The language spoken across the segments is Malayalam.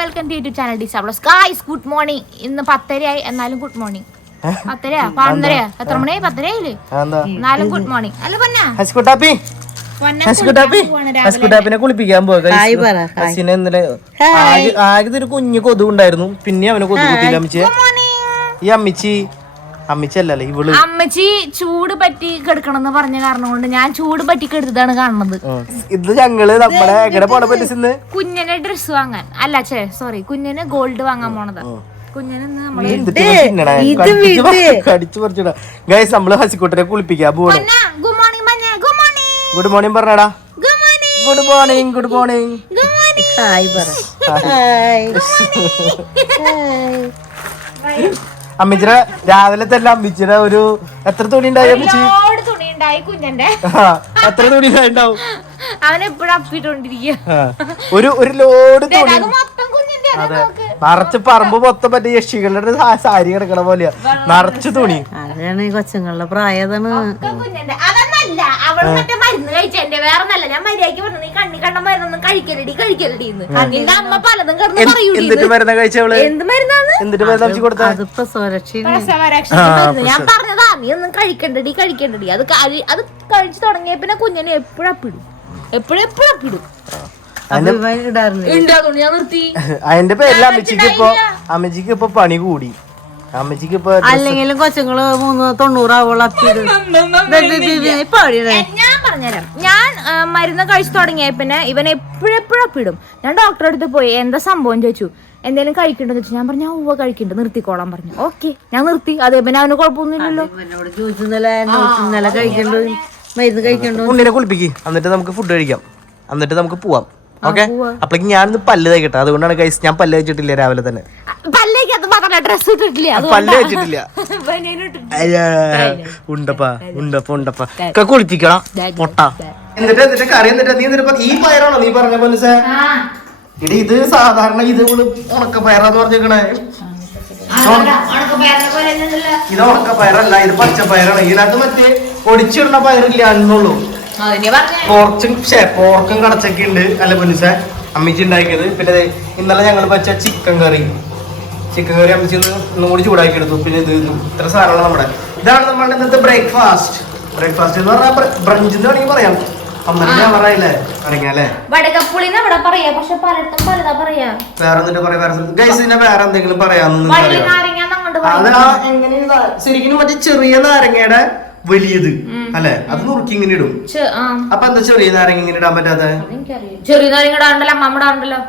വെൽക്കം ടു യൂട്യൂബ് ചാനൽ ഡിസാബ്ലസ് ഗായ്സ് ഗുഡ് മോർണിംഗ് ഇന്ന് പത്തരയായി. എന്നാലും ഗുഡ് മോർണിംഗ് പത്തരയാ? പന്ത്രണ്ടരയാ എത്ര മണിയായി? പത്തരയായില്ലേ? എന്നാലും ഗുഡ് മോർണിംഗ് അല്ല പൊന്നാ. ഹസ്കുട്ടാപ്പിനെ കുളിപ്പിക്കാൻ ഇന്നലെ ആകെ ആകെ ഒരു കുഞ്ഞു കൊതു ഉണ്ടായിരുന്നു പിന്നെ അവനെ കൊതു കുത്തിയില്ല അമ്മച്ചി ഈ അമ്മിച്ചി അമ്മിച്ചി അല്ലല്ലേ ഇവൾ? അമ്മച്ചി ചൂട് പറ്റി കിടക്കണം പറഞ്ഞ കാരണം കൊണ്ട് ഞാൻ ചൂട് പറ്റി കെടുത്തതാണ് കാണുന്നത്. ഇത് ഞങ്ങൾ നമ്മളെ എങ്ങനെ പോണ പറ്റിന്ന് കുഞ്ഞിന് ഡ്രസ് വാങ്ങാൻ. അല്ല ചേ സോറി കുഞ്ഞിന് ഗോൾഡ് വാങ്ങാൻ പോണത്. ഗൈസ് നമ്മൾ ഹസിക്കുട്ടനെ good morning പറഞ്ഞടാ. Good morning good morning hi പറ. ഹായ് അമ്മിച്ചിയുടെ രാവിലത്തെ അല്ല അമ്മിച്ചിയുടെ ഒരു എത്ര തുണി ഉണ്ടായി അമ്മിച്ചി ഒരുപാട് തുണി ഉണ്ടായി കുഞ്ഞന്റെ. ആ, എത്ര തുണി ഉണ്ടാവും അവൻ എപ്പോഴും അപ്പിട്ടോണ്ടിരിക്കുക ആ, ഒരു ഒരു ലോഡ് തുണി. അത് മൊത്തം കുഞ്ഞിന്റെ അതെ നിറച്ച് പറമ്പ് മൊത്തം മറ്റേ യക്ഷികളുടെ സാ- സാരി കിടക്കണ പോലെയാ. നിറച്ച് തുണി. അതാണ് ഈ കൊച്ചുങ്ങളുടെ പ്രായതാണ് ഒക്കെ കുഞ്ഞിന്റെ. അതൊന്നല്ല അവൾ മറ്റേ മരുന്ന് കഴിച്ചെന്റെ വേറെ നല്ല ഞാൻ മര്യാദയ്ക്ക് പറഞ്ഞു നീ കണ്ണി കണ്ട മരുന്നൊന്നും കഴിക്കലടി കഴിക്കലടി എന്ന്. നിന്റെ അമ്മ പലതും കിടന്ന് പറയൂടി എന്നിട്ട് മരുന്ന കഴിച്ചവൾ എന്ത് മരുന്നാണ്? മരുന്ന് കൊടുത്ത? അതിപ്പോ ഞാൻ പറഞ്ഞതാ നീ ഒന്നും കഴിക്കണ്ടടി കഴിക്കണ്ടടി. അത് അത് കഴിച്ചു തുടങ്ങിയ പിന്നെ കുഞ്ഞിനെ എപ്പോഴും പിടും? എപ്പോഴും എപ്പോഴും പിടും? അതിന്റെ പേരിൽ അമ്മച്ചിക്ക് ഇപ്പൊ അമ്മച്ചിക്ക് ഇപ്പൊ പണി കൂടി. അമ്മച്ചിക്ക് ഇപ്പൊ അല്ലെങ്കിലും കൊച്ചുങ്ങൾ മൂന്ന് തൊണ്ണൂറാവോളം അപ്പിടും പാടിയേ ഞാൻ പറഞ്ഞുതരാം. ഞാൻ മരുന്ന് കഴിച്ചു തുടങ്ങിയ പിന്നെ ഇവൻ എപ്പോഴെപ്പോഴൊക്കെ ഇടും. അപ്പിടും ഞാൻ ഡോക്ടറെ അടുത്ത് പോയി എന്താ സംഭവം? ചോദിച്ചു. എന്തെങ്കിലും കഴിക്കണ്ടെന്ന് വെച്ചു ഞാൻ പറഞ്ഞു ഉവ്വ കഴിക്കണ്ട നിർത്തിക്കോളാൻ പറഞ്ഞു. ഓക്കെ ഞാൻ നിർത്തി. അതേ പിന്നെ അവന് കുഴപ്പമൊന്നുമില്ലല്ലോ. ഇന്നലെ ഇന്നലെ കഴിക്കണ്ടോ? മരുന്ന് കഴിക്കണ്ടോ? ഉണ്ണിനെ കുളിപ്പിക്ക്. എന്നിട്ട് നമുക്ക് ഫുഡ് കഴിക്കാം. എന്നിട്ട് നമുക്ക് പോവാം. ഓക്കെ അപ്പളേക്ക് ഞാൻ പല്ല് തയ്ക്കട്ടെ അതുകൊണ്ടാണ് കൈസ് ഞാൻ പല്ല് കഴിച്ചിട്ടില്ല രാവിലെ തന്നെ. അത് മാത്രമല്ല ഡ്രസ് ഇട്ടിട്ടില്ല പല്ല് വെച്ചിട്ടില്ല. അയ്യാ, ഉണ്ടപ്പാ ഉണ്ടപ്പ ഉണ്ടപ്പ. ഒക്കെ കുളിപ്പിക്കണം പൊട്ട. എന്നിട്ട് എന്നിട്ട് കറി എന്നിട്ട് നീ എന്നിട്ട് ഈ പയറാണോ നീ പറഞ്ഞ പോലെ സേ? ഇടി ഇത് സാധാരണ ഇത് ഇവൾ ഉണക്ക പയറാന്ന് പറഞ്ഞേക്കണേ. ഇത് ഉണക്ക പയറല്ല ഇത് പച്ച പയറാണ്. ഇതിനകത്ത് മറ്റേ ഒടിച്ചിടുന്ന പയറില്ല എന്നുള്ളൂ പോർച്ചും പോർക്കും കടച്ചൊക്കെ ഉണ്ട്. അല്ല പൊന്നിസ അമ്മിച്ചി ഉണ്ടാക്കിയത്. പിന്നെ ഇന്നലെ ഞങ്ങൾ വെച്ച ചിക്കൻ കറി. ചിക്കൻ കറി അമ്മച്ചി ഒന്ന് കൂടി ചൂടാക്കി എടുത്തു. പിന്നെ ഇത് ഇതും. ഇത്ര സാധനമാണ് നമ്മുടെ. ഇതാണ് നമ്മുടെ ഇന്നത്തെ ബ്രേക്ക്ഫാസ്റ്റ് ബ്രേക്ക്ഫാസ്റ്റ് എന്ന് പറഞ്ഞാൽ ബ്രഞ്ച് എന്ന് വേണമെങ്കിൽ പറയാം. വേറെ എന്തെങ്കിലും ശരിക്കും മറ്റേ ചെറിയ നാരങ്ങയുടെ വലിയത് അല്ലെ? അത് നുറുക്കി ഇങ്ങനെ ഇടും. അപ്പൊ എന്താ ചെറിയ നാരങ്ങ ഇങ്ങനെ ഇടാൻ പറ്റാതെ ചെറിയ നാരങ്ങ ഇടാണ്ടല്ലോ അമ്മ ഇടാണ്ടല്ലോ.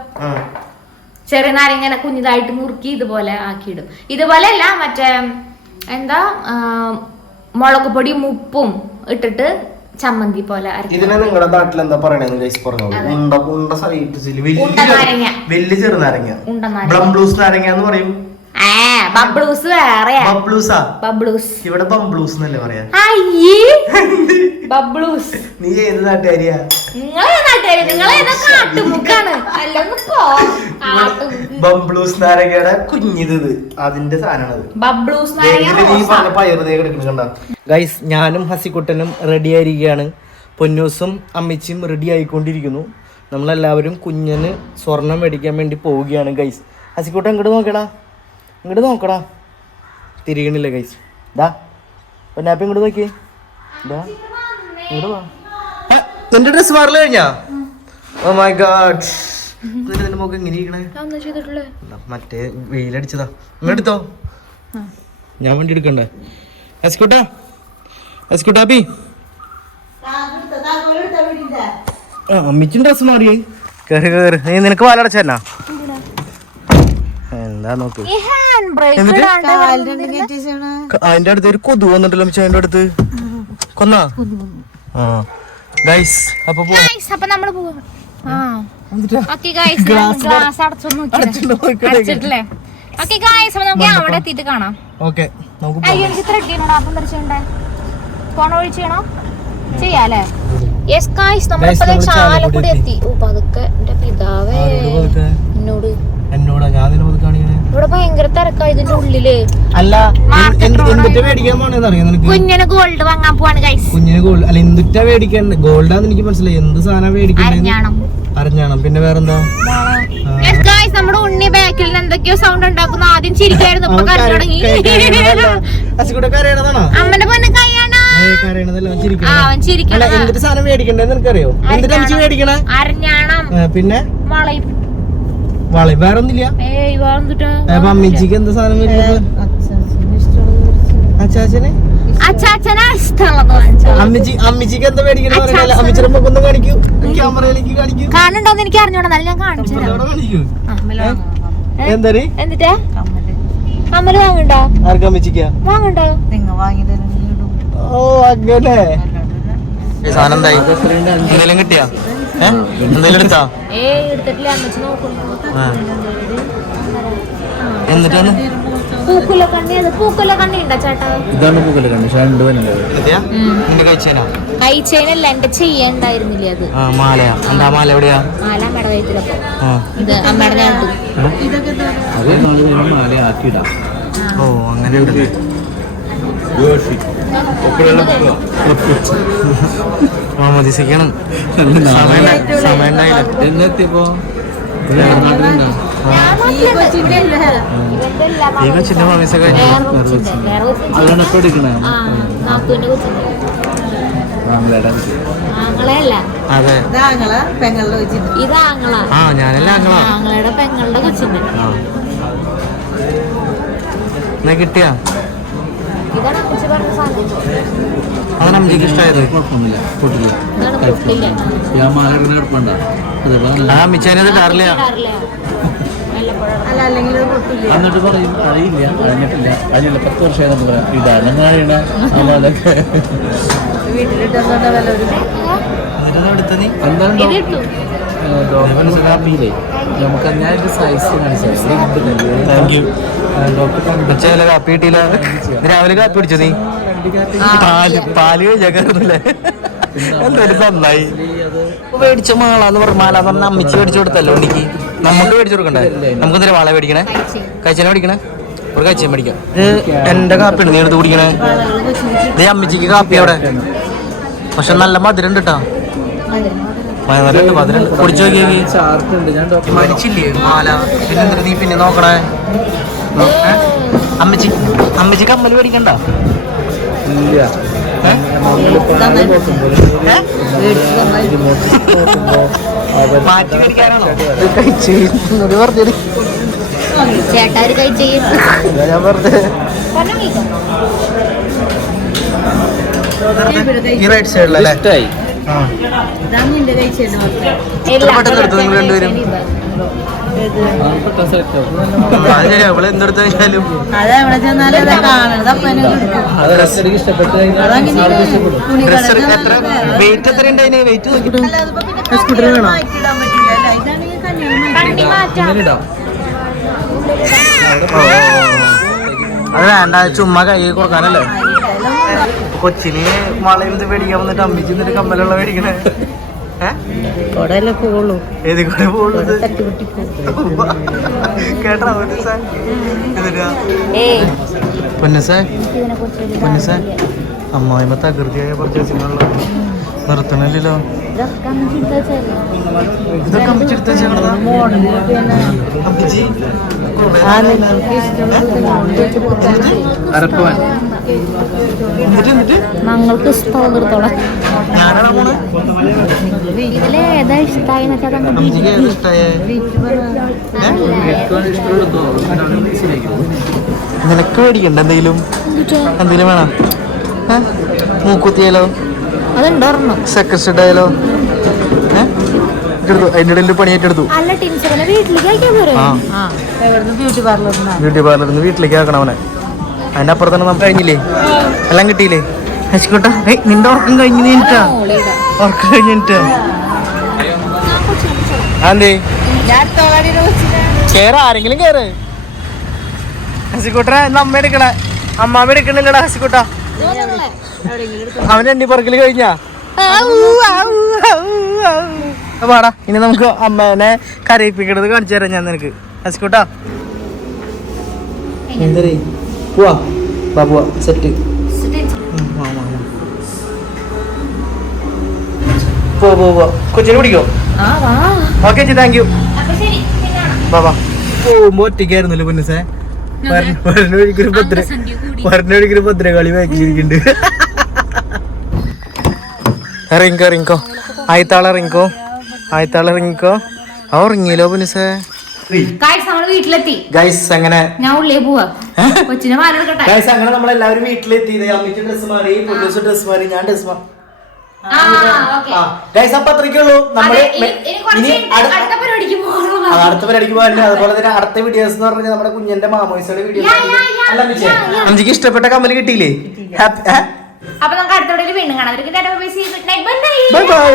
ആ. ചെറിയ നാരങ്ങ ഇങ്ങനെ കുഞ്ഞിതായിട്ട് മുറുക്കി ഇതുപോലെ ആക്കിയിടും. ഇതുപോലെ അല്ല മറ്റേ എന്താ മുളക് പൊടിയും ഉപ്പും ഇട്ടിട്ട് ചമ്മന്തി പോലെ ഇതിനെ നിങ്ങളുടെ നാട്ടിൽ എന്താ പറയണെന്ന് ഗൈസ് പറഞ്ഞു ഉണ്ട നാരങ്ങ. വലിയ ചെറുനാരങ്ങ. ബ്ലംബ്ലൂസ് നാരങ്ങ. എന്ന് പറയും. ബബ്ലൂസ് വേറെ ബബ്ലൂസാ ബബ്ലൂസ് ഇവിടെ ബംബ്ലൂസ് എന്നല്ലേ പറയാ? അയ്യേ. ബബ്ലൂസ് നീ ഏത് നാട്ടുകാരിയാ? നിങ്ങളെ നാട്ടുകാരി നിങ്ങളെ ഏതാ കാട്ടുമുക്കാണ്? അല്ലെങ്കിൽ പോ. ബബ്ലൂസ് നാരങ്ങയുടെ കുഞ്ഞിത് അതിന്റെ സാധനമാണ് ബബ്ലൂസ് നീ നാരങ്ങ പയറുതേ കിടക്കുന്നു കണ്ട? ഗൈസ് ഞാനും ഹസിക്കുട്ടനും റെഡി ആയിരിക്കുകയാണ്. പൊന്നൂസും അമ്മച്ചിയും റെഡി ആയിക്കൊണ്ടിരിക്കുന്നു. നമ്മളെല്ലാവരും കുഞ്ഞിന് സ്വർണം മേടിക്കാൻ വേണ്ടി പോവുകയാണ് ഗൈസ് ഹസിക്കുട്ടൻ ഇങ്ങോട്ട് നോക്കടാ. ഇങ്ങോട്ട് നോക്കടാ. തിരികണില്ല ഗൈസ് ഇതാ പൊന്നാപ്പ ഇങ്ങോട്ട് നോക്കിയേ. ദാ ഇങ്ങോട്ട് വാ. നിന്റെ ഡ്രസ് മാറൽ കഴിഞ്ഞാ? ഓ മൈ ഗാഡ് നിന്റെ മുഖം എങ്ങനെ ഇരിക്കണേ? മറ്റേ വെയിലടിച്ചതാ. ഇങ്ങെടുത്തോ ഞാൻ വണ്ടി എടുക്കണ്ടേ? എസ്കൂട്ടാ. എസ്കൂട്ടാപ്പി ആ അമ്മിച്ചും ഡ്രസ് മാറിയേ. കേറി കേറി. നീ നിനക്ക് പാലടച്ചന്നാ എന്താ നോക്ക്. അതിന്റെ അടുത്ത് ഒരു കൊതു വന്നിട്ടല്ലോ മിച്ച അതിന്റെ അടുത്ത്. കൊന്നാ? ആ. ഗൈസ് അപ്പൊ അപ്പൊ നമ്മൾ പോവാ. അവിടെ എത്തിയിട്ട് കാണാം. അയ്യോ എനിക്ക് ത്രെഡ് ചെയ്യണോടാ അപ്പം ധരിച്ചിട്ടുണ്ടേ ഫോൺ ഒഴിച്ച് ചെയ്യാല്ലേ യെസ് നമ്മളിപ്പോ നമ്മൾ ചാലക്കുടി എത്തി. ഓ പതുക്കെ. എന്റെ പിതാവേ. എന്നോട് എന്നോടാ ഞാൻ നിന്നെ പതുക്കെ കാണിക്കണേ. ഇവിടെ ഭയങ്കര തിരക്കാ ഇതിന്റെ ഉള്ളിൽ. അല്ല എന്തിന്റെ എന്തിട്ടാ മേടിക്കാൻ പോണെന്ന് അറിയാം നിനക്ക്? കുഞ്ഞിന് ഗോൾഡ് വാങ്ങാൻ പോവാണ് ഗൈസ് കുഞ്ഞിന് ഗോൾഡ് അല്ല എന്തിട്ടാ മേടിക്കണ്ട ഗോൾഡാന്ന് എനിക്ക് മനസ്സിലായി. എന്ത് സാധനം മേടിക്കണ്ടേ അറിഞ്ഞാണം പിന്നെ വേറെന്താ? ഗൈസ് നമ്മുടെ ഉണ്ണി ബാക്കിൽ എന്തൊക്കെയോ സൗണ്ട് ഉണ്ടാക്കുന്നു. ആദ്യം ചിരിക്കായിരുന്നു ഇപ്പൊ കരഞ്ഞു തുടങ്ങി. അമ്മന്റെ പൊന്നെ കൈയാണ് ചിരിക്കണം? സാധനം മേടിക്കണ്ടേ നിനക്കറിയോ? അമ്മച്ചി മേടിക്കണേ? അരഞ്ഞാണം. പിന്നെ? പിന്നെ വളയും വളി വേറെ ഒന്നില്ല വേറെന്തുട്ടാ? അപ്പൊ അമ്മച്ചിക്ക് എന്താ സാധനം മേടിക്കുന്നത് അച്ചാച്ചന്? അമ്മച്ചിക്ക് എന്താ മേടിക്കണ അമ്മച്ചിയുടെ മുഖം ഒന്ന് കാണിക്കൂ. ക്യാമറയിലേക്ക് കാണിക്കൂ. എനിക്ക് എന്നാലും ഞാൻ കാണിച്ചു? എന്താണ് എന്നിട്ടാ കമ്മൽ. വാങ്ങണ്ടോ ആർക്കും അമ്മച്ചിക്കാ? വാങ്ങണ്ടോ നിങ്ങ വാങ്ങി ഓ അങ്ങനെ. സാധനം എന്തായി? എന്തെങ്കിലും കിട്ടിയാ? എന്തെങ്കിലും എടുത്താ? എന്നിട്ടാണ് പൂക്കുല കണ്ണി അത് പൂക്കുല കണ്ണി ഉണ്ടോ ചേട്ടാ? ഇതാണ് പൂക്കൽ കണ്ണു. കഴിച്ചതിനല്ല എന്റെ ചെയ്യണ്ടായിരുന്നില്ലേ അത്? ആ മാലയാ. എന്താ മാല എവിടെയാ? മാല അമ്മയുടെ ആ. ഇത് അമ്മയുടെ ഞാൻ ഓ അങ്ങനെ ഉണ്ടല്ലേ ആ മതിസിക്കണം സമയം സമയം ഉണ്ടായില്ല എന്നെത്തിയപ്പോ ഈ കൊച്ചിന്റെ മമീസ കഴിഞ്ഞു. അതാണ് ഇപ്പൊ എടുക്കണേ. അതെ. ആ ഞാനല്ല ആങ്ങളാ. കിട്ടിയാ? ഇതാണ് അമ്മച്ചി പറഞ്ഞ സാധനം അതാണ് അമ്മച്ചിക്ക് ഇഷ്ടമായത് കുഴപ്പമൊന്നുമില്ല പൊട്ടില്ല. ഞാൻ എടുപ്പണ്ട. അതേപോലെ ആ മിച്ചാനത് പൊട്ടില്ല. എന്നിട്ട് പറയും അറിയില്ല അറിഞ്ഞിട്ടില്ല അതിനുള്ള പത്ത് വർഷം ഇതാണ് ആ മാലൊക്കെ വീട്ടിലിട്ടെന്താ വില ഒരു നമുക്ക് ഞാൻ സൈസ് കാണിച്ചു? കാപ്പി കിട്ടിയില്ല. രാവിലെ കാപ്പി പിടിച്ചോ നീ? പാൽ പാൽ കഴിഞ്ഞാക്കാറുന്നില്ലേ എന്തായാലും നന്നായി? മേടിച്ച മാളാന്ന് പറഞ്ഞ മാല പറഞ്ഞ അമ്മച്ചി മേടിച്ചു കൊടുത്തല്ലോ ഉണ്ണിക്ക്. നമുക്ക് മേടിച്ചു കൊടുക്കണ്ടേ? നമുക്ക് എന്തിനാ വാള മേടിക്കണേ? കച്ചനെ മേടിക്കണേ? ഒരു കഴിച്ചാൽ മേടിക്കാം. ഇത് എന്റെ കാപ്പി ഉണ്ട് നീ എടുത്ത് കുടിക്കണേ? ഇത് അമ്മച്ചിക്ക് കാപ്പി അവിടെ. പക്ഷെ നല്ല മധുരം ഉണ്ട് കേട്ടോ മധുരം മധുരം കുടിച്ചു നോക്കിയേ ചാർട്ട് ഉണ്ട് ഞാൻ മരിച്ചില്ലേ? മാല. നീ പിന്നെ നോക്കണേ? അമ്മച്ചി അമ്മച്ചി കമ്മൽ മേടിക്കണ്ട? മാറ്റി മേടിക്കാനാണോ? ചേട്ടാ ഒരു കൈ ചെയ്യും ഞാൻ പറഞ്ഞത്. ഈ റൈറ്റ് സൈഡിലല്ലേ പെട്ടെന്ന് എടുത്തു നിങ്ങൾ രണ്ടുപേരും? കഴിഞ്ഞാലും. ഡ്രസ് എത്ര? വെയിറ്റ് എത്ര നോക്കിട്ട് സ്കൂട്ടർ അത് വേണ്ട. ചുമ്മാ കൈ കൊടുക്കാനല്ലേ? കൊച്ചിന് മലയിൽ പേടിക്കാൻ വന്നിട്ട് അമ്മിച്ച് എന്നിട്ട് കമ്മലുള്ള മേടിക്കണേ ഏതി കൂടെ കേട്ടോ പൊന്നസേ പൊന്നസേ പൊന്നസേ അമ്മായിമ്മ തകൃതിയായ പർച്ചേസിങ്ങുള്ള നിർത്തണില്ലല്ലോ. ഇതൊക്കെ നിങ്ങൾക്ക് ഇഷ്ടമുള്ളത് അരപ്പവൻ ഞങ്ങൾക്ക് ഇഷ്ടമുള്ള നിർത്തോളാം ഞാനാണ് പോണേ? ഇതിൽ ഏതാ ഇഷ്ടമായി വെച്ചാൽ അമ്മിച്ചിക്ക് ഏതാ ഇഷ്ടായേ? ഏറ്റവും ഇഷ്ടമെടുത്തോ നിനക്ക് മേടിക്കണ്ട എന്തെങ്കിലും? എന്തെങ്കിലും വേണം? മൂക്കുത്തിയാലോ? അതുണ്ടോ ഏഹ് എടുത്തു ഇടയിൽ പണിയായിട്ട് അല്ല ടിൻസുകളെ വീട്ടിലേക്ക് അയക്കാൻ പോരെ? ആ. ആ എവിടുന്ന് ബ്യൂട്ടി പാർലറിന്ന് ബ്യൂട്ടി പാർലറിൽ നിന്ന് വീട്ടിലേക്ക് ആക്കണം അവനെ. അതിന്റെ അപ്പുറത്താണ് നമുക്ക് കഴിഞ്ഞില്ലേ? എല്ലാം കിട്ടിയില്ലേ? ഹസിക്കോട്ടാ ഏയ് നിന്റെ ഉറക്കം കഴിഞ്ഞു ഉറക്കം കഴിഞ്ഞിട്ടാ അതെ കേറ ആരെങ്കിലും കേറ്. ഹസിക്കോട്ടനെ ഇന്ന് അമ്മ എടുക്കണേ. അമ്മാമ്മ എടുക്കണില്ലടാ ഹസിക്കുട്ട അവൻ എണ്ണി പറക്കൽ കഴിഞ്ഞാ? പാടാ ഇനി നമുക്ക് അമ്മേനെ കരയിപ്പിക്കണത് കാണിച്ചു തരാം ഞാൻ നിനക്ക്. ഹസിക്കൂട്ടാ എന്തരേ പോവാ ബാ പോവാ സെറ്റ് പോ പോ പോ കൊച്ചിനെ പിടിക്കോ ആ വാ ഓക്കെ ചേച്ചി താങ്ക് യു ബാ ബാ പോകുമ്പോ ഒറ്റയ്ക്കായിരുന്നല്ലോ പൊന്നസേ പറഞ്ഞ ഒഴിക്കൊരു ഭദ്ര പറഞ്ഞ ഒഴിക്കൊരു ഭദ്രകാളി ബാക്കിലിരിക്കുന്നുണ്ട് ഇറങ്ങിക്കോ ഇറങ്ങിക്കോ ആയിത്താളെ ഇറങ്ങിക്കോ ആയിത്താളെ ഇറങ്ങിക്കോ ആ ഉറങ്ങിയല്ലോ പൊന്നുസേ വീട്ടിലെത്തി. ഗൈസ് അങ്ങനെ ഞാൻ ഉള്ളിൽ പോവാ. കൊച്ചിനെ ഗൈസ് അങ്ങനെ നമ്മളെല്ലാവരും വീട്ടിലെത്തി. അമ്മയ്ക്ക് ഡ്രസ് മാറി പുള്ളിസ് ഡ്രസ് മാറി ഞാൻ ഡ്രസ് മാറി ഗൈസ് അപ്പൊ അത്രയ്ക്കുള്ളൂ നമ്മൾ അടുത്ത പരിപാടിക്ക് പോകാൻ അതുപോലെ തന്നെ അടുത്ത വീഡിയോസ് എന്ന് പറഞ്ഞാൽ നമ്മുടെ കുഞ്ഞന്റെ മാമോയിസയുടെ വീഡിയോസ്. അഞ്ചിക്ക് ഇഷ്ടപ്പെട്ട കമ്മൽ കിട്ടിയില്ലേ? അപ്പൊ നമുക്ക് അടുത്ത വീഡിയോയിൽ വീണ്ടും കാണാം. Bye bye